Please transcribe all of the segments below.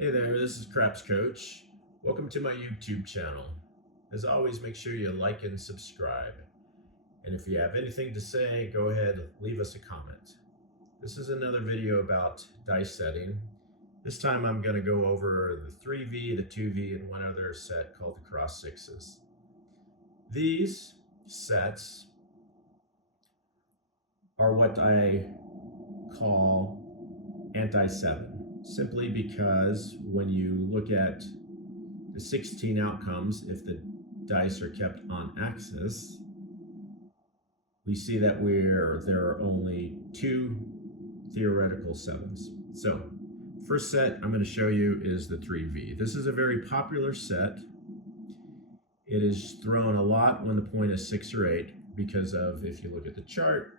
Hey there, this is Craps Coach. Welcome to my YouTube channel. As always, make sure you like and subscribe. And if you have anything to say, go ahead, leave us a comment. This is another video about dice setting. This time I'm going to go over the 3V, the 2V, and one other set called the cross sixes. These sets are what I call anti-7, simply because when you look at the 16 outcomes, if the dice are kept on axis, we see that there are only 2 theoretical 7s. So, first set I'm going to show you is the 3V. This is a very popular set. It is thrown a lot when the point is 6 or 8 because of, if you look at the chart,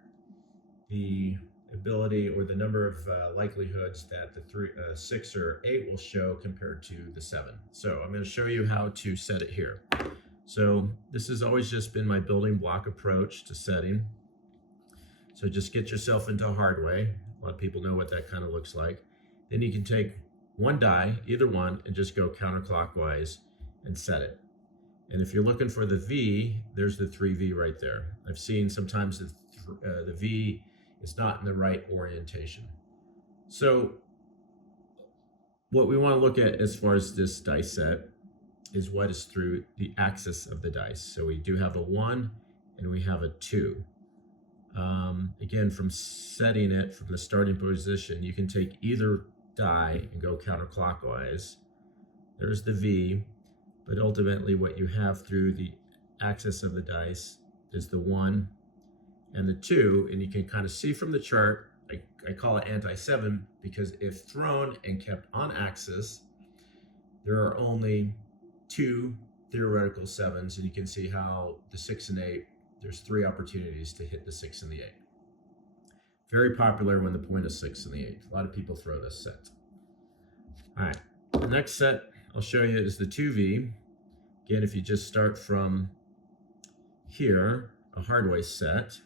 the ability or the number of likelihoods that the 6 or 8 will show compared to the 7. So I'm going to show you how to set it here. So this has always just been my building block approach to setting. So just get yourself into a hard way. A lot of people know what that kind of looks like. Then you can take one die, either one, and just go counterclockwise and set it. And if you're looking for the V, there's the 3V right there. I've seen sometimes the V is not in the right orientation. So what we want to look at as far as this dice set is what is through the axis of the dice. So we do have a 1 and we have a 2. Again, from setting it from the starting position, you can take either die and go counterclockwise. There's the V, but ultimately what you have through the axis of the dice is the 1 and the 2, and you can kind of see from the chart, I call it anti-7 because if thrown and kept on axis, there are only 2 theoretical 7s, and you can see how the 6 and 8, there's 3 opportunities to hit the 6 and the 8. Very popular when the point is 6 and the 8. A lot of people throw this set. All right, the next set I'll show you is the 2V. Again, if you just start from here, a hardway set,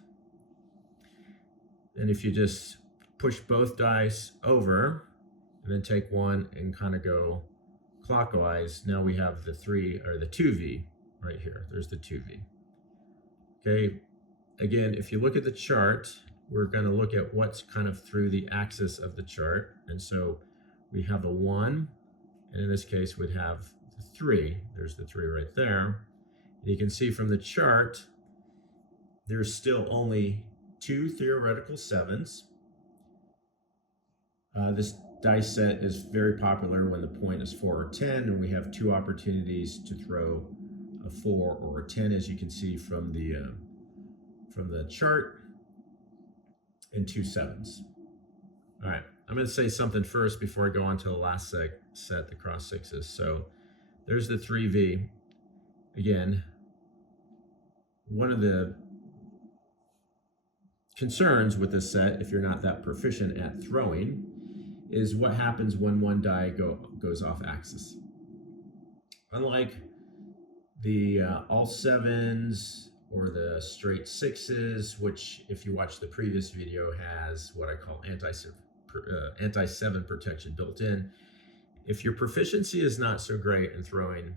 and if you just push both dice over and then take one and kind of go clockwise, now we have the 2V right here. There's the 2V. Okay, again, if you look at the chart, we're going to look at what's kind of through the axis of the chart. And so we have a 1, and in this case we'd have the 3. There's the 3 right there. And you can see from the chart, there's still only 2 theoretical 7s. This dice set is very popular when the point is 4 or 10, and we have 2 opportunities to throw a 4 or a 10, as you can see from the chart, and 2 7s. All right, I'm going to say something first before I go on to the last set, the cross sixes. So there's the 3V. Again, one of the concerns with this set, if you're not that proficient at throwing, is what happens when one die goes off axis. Unlike the all 7s or the straight 6s, which if you watch the previous video has what I call anti-7 protection built in. If your proficiency is not so great in throwing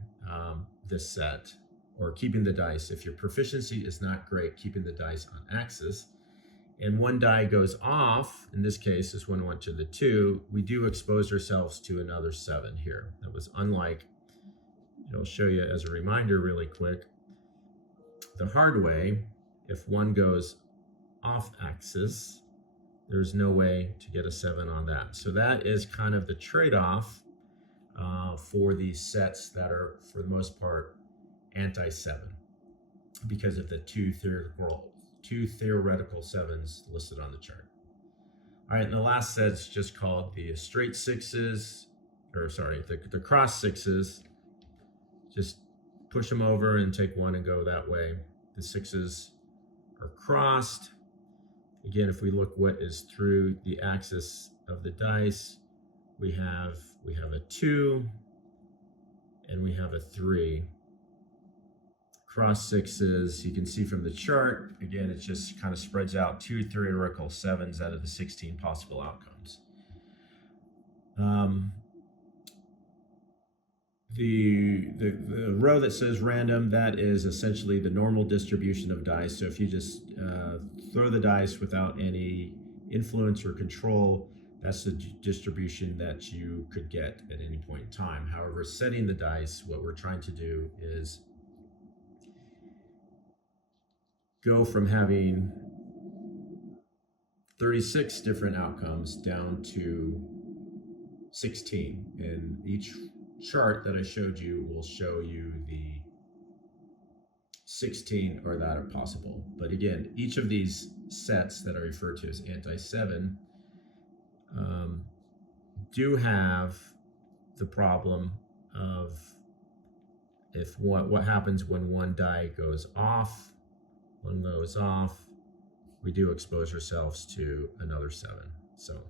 this set or keeping the dice, if your proficiency is not great keeping the dice on axis, and one die goes off, in this case, this one went to the 2, we do expose ourselves to another 7 here. That was unlike, I'll show you as a reminder really quick, the hard way, if one goes off axis, there's no way to get a 7 on that. So that is kind of the trade-off for these sets that are, for the most part, anti-7 because of the 2 theoretical 7s listed on the chart. All right, and the last set's just called the straight 6s, or sorry, the cross 6s. Just push them over and take one and go that way. The 6s are crossed. Again, if we look what is through the axis of the dice, we have a 2 and we have a 3. Cross 6s, you can see from the chart, again, it just kind of spreads out 2 theoretical 7s out of the 16 possible outcomes. The row that says random, that is essentially the normal distribution of dice. So if you just throw the dice without any influence or control, that's the distribution that you could get at any point in time. However, setting the dice, what we're trying to do is go from having 36 different outcomes down to 16. And each chart that I showed you will show you the 16 or that are possible. But again, each of these sets that I refer to as anti-7 do have the problem of if what happens when one die goes off, we do expose ourselves to another 7. So,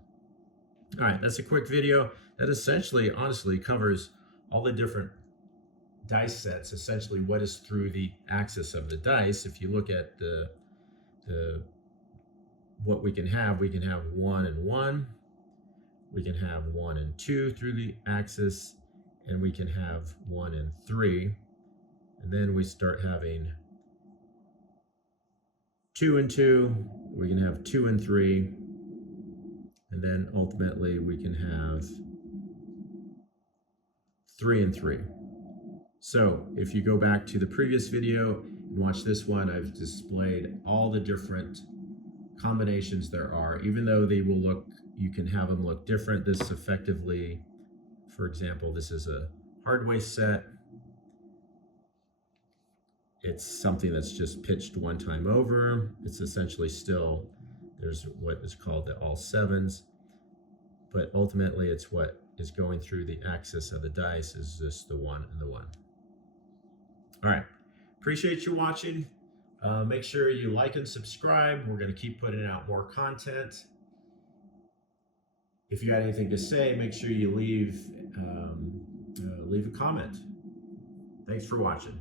all right, that's a quick video that essentially, honestly, covers all the different dice sets, essentially what is through the axis of the dice. If you look at the what we can have 1 and 1, we can have 1 and 2 through the axis, and we can have 1 and 3, and then we start having 2 and 2, we can have 2 and 3, and then ultimately we can have 3 and 3. So if you go back to the previous video and watch this one, I've displayed all the different combinations there are, even though they will look, you can have them look different. This effectively, for example, this is a hard way set. It's something that's just pitched one time over. It's essentially still, there's what is called the all 7s, but ultimately it's what is going through the axis of the dice is just the 1 and the 1. All right, appreciate you watching. Make sure you like and subscribe. We're going to keep putting out more content. If you got anything to say, make sure you leave a comment. Thanks for watching.